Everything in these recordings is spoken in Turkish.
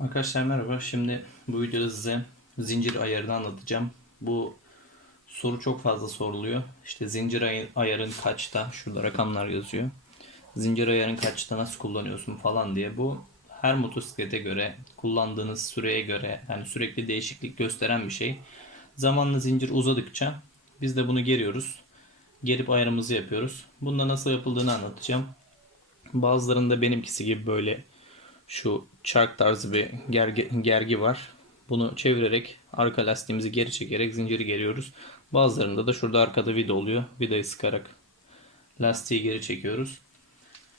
Arkadaşlar merhaba. Şimdi bu videoda size zincir ayarını anlatacağım. Bu soru çok fazla soruluyor. İşte zincir ay- ayarın kaçta? Şurada rakamlar yazıyor. Zincir ayarın kaçta nasıl kullanıyorsun falan diye. Bu her motosiklete göre, kullandığınız süreye göre yani sürekli değişiklik gösteren bir şey. Zamanla zincir uzadıkça biz de bunu geriyoruz. Gerip ayarımızı yapıyoruz. Bunda nasıl yapıldığını anlatacağım. Bazılarında benimkisi gibi böyle şu çark tarzı bir gergi, gergi var. Bunu çevirerek arka lastiğimizi geri çekerek zinciri geriyoruz. Bazılarında da şurada arkada vida oluyor. Vidayı sıkarak lastiği geri çekiyoruz.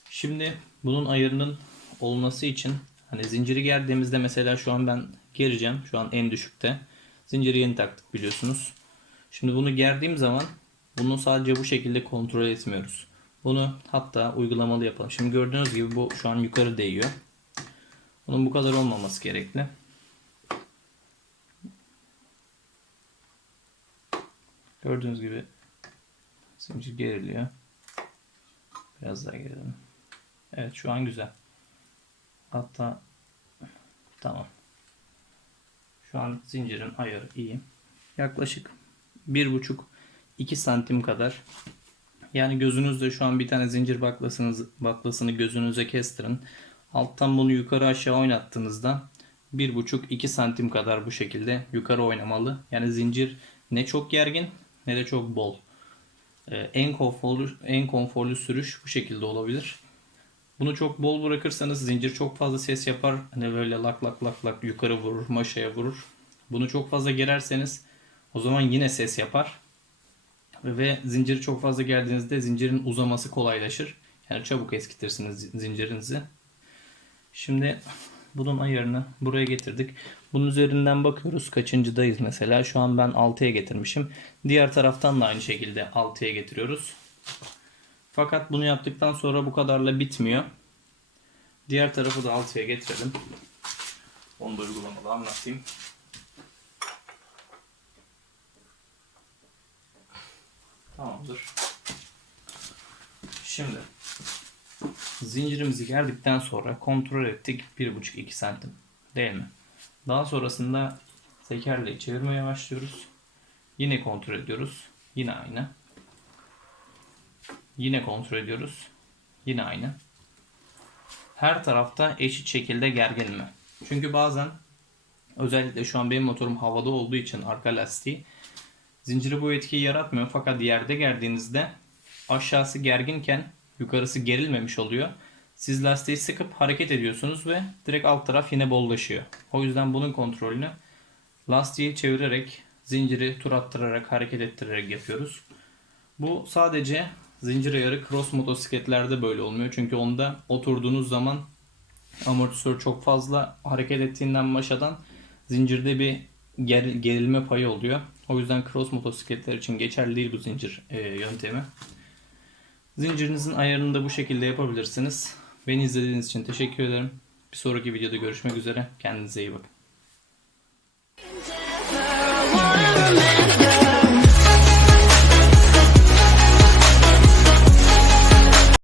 Şimdi bunun ayarının olması için hani zinciri gerdiğimizde mesela şu an ben gereceğim. Şu an en düşükte. Zinciri yeni taktık biliyorsunuz. Şimdi bunu gerdiğim zaman bunu sadece bu şekilde kontrol etmiyoruz. Bunu hatta uygulamalı yapalım. Şimdi gördüğünüz gibi bu şu an yukarı değiyor. Bunun bu kadar olmaması gerekli. Gördüğünüz gibi zincir geriliyor. Biraz daha gerilelim. Evet şu an güzel. Hatta tamam. Şu an zincirin ayarı iyi. Yaklaşık 1,5-2 santim kadar. Yani gözünüzde şu an bir tane zincir baklasınız, baklasını gözünüze kestirin. Alttan bunu yukarı aşağı oynattığınızda 1,5-2 santim kadar bu şekilde yukarı oynamalı. Yani zincir ne çok gergin ne de çok bol. Ee, en konforlu en konforlu sürüş bu şekilde olabilir. Bunu çok bol bırakırsanız zincir çok fazla ses yapar. Hani böyle lak lak lak lak yukarı vurur, maşaya vurur. Bunu çok fazla gererseniz o zaman yine ses yapar. Ve zinciri çok fazla gerdiğinizde zincirin uzaması kolaylaşır. Yani çabuk eskitirsiniz zincirinizi. Şimdi bunun ayarını buraya getirdik. Bunun üzerinden bakıyoruz kaçıncıdayız mesela. Şu an ben 6'ya getirmişim. Diğer taraftan da aynı şekilde 6'ya getiriyoruz. Fakat bunu yaptıktan sonra bu kadarla bitmiyor. Diğer tarafı da 6'ya getirelim. Onu da uygulamalı anlatayım. Tamamdır. Şimdi zincirimizi gerdikten sonra kontrol ettik 1,5-2 santim değil mi? Daha sonrasında tekerleği çevirmeye başlıyoruz. Yine kontrol ediyoruz. Yine aynı. Yine kontrol ediyoruz. Yine aynı. Her tarafta eşit şekilde gergin mi? Çünkü bazen özellikle şu an benim motorum havada olduğu için arka lastiği zinciri bu etkiyi yaratmıyor. Fakat yerde gerdiğinizde aşağısı gerginken yukarısı gerilmemiş oluyor. Siz lastiği sıkıp hareket ediyorsunuz ve direkt alt taraf yine bollaşıyor. O yüzden bunun kontrolünü lastiği çevirerek, zinciri tur attırarak, hareket ettirerek yapıyoruz. Bu sadece zincir ayarı cross motosikletlerde böyle olmuyor. Çünkü onda oturduğunuz zaman amortisör çok fazla hareket ettiğinden maşadan zincirde bir ger- gerilme payı oluyor. O yüzden cross motosikletler için geçerli değil bu zincir e, yöntemi. Zincirinizin ayarını da bu şekilde yapabilirsiniz. Beni izlediğiniz için teşekkür ederim. Bir sonraki videoda görüşmek üzere. Kendinize iyi bakın.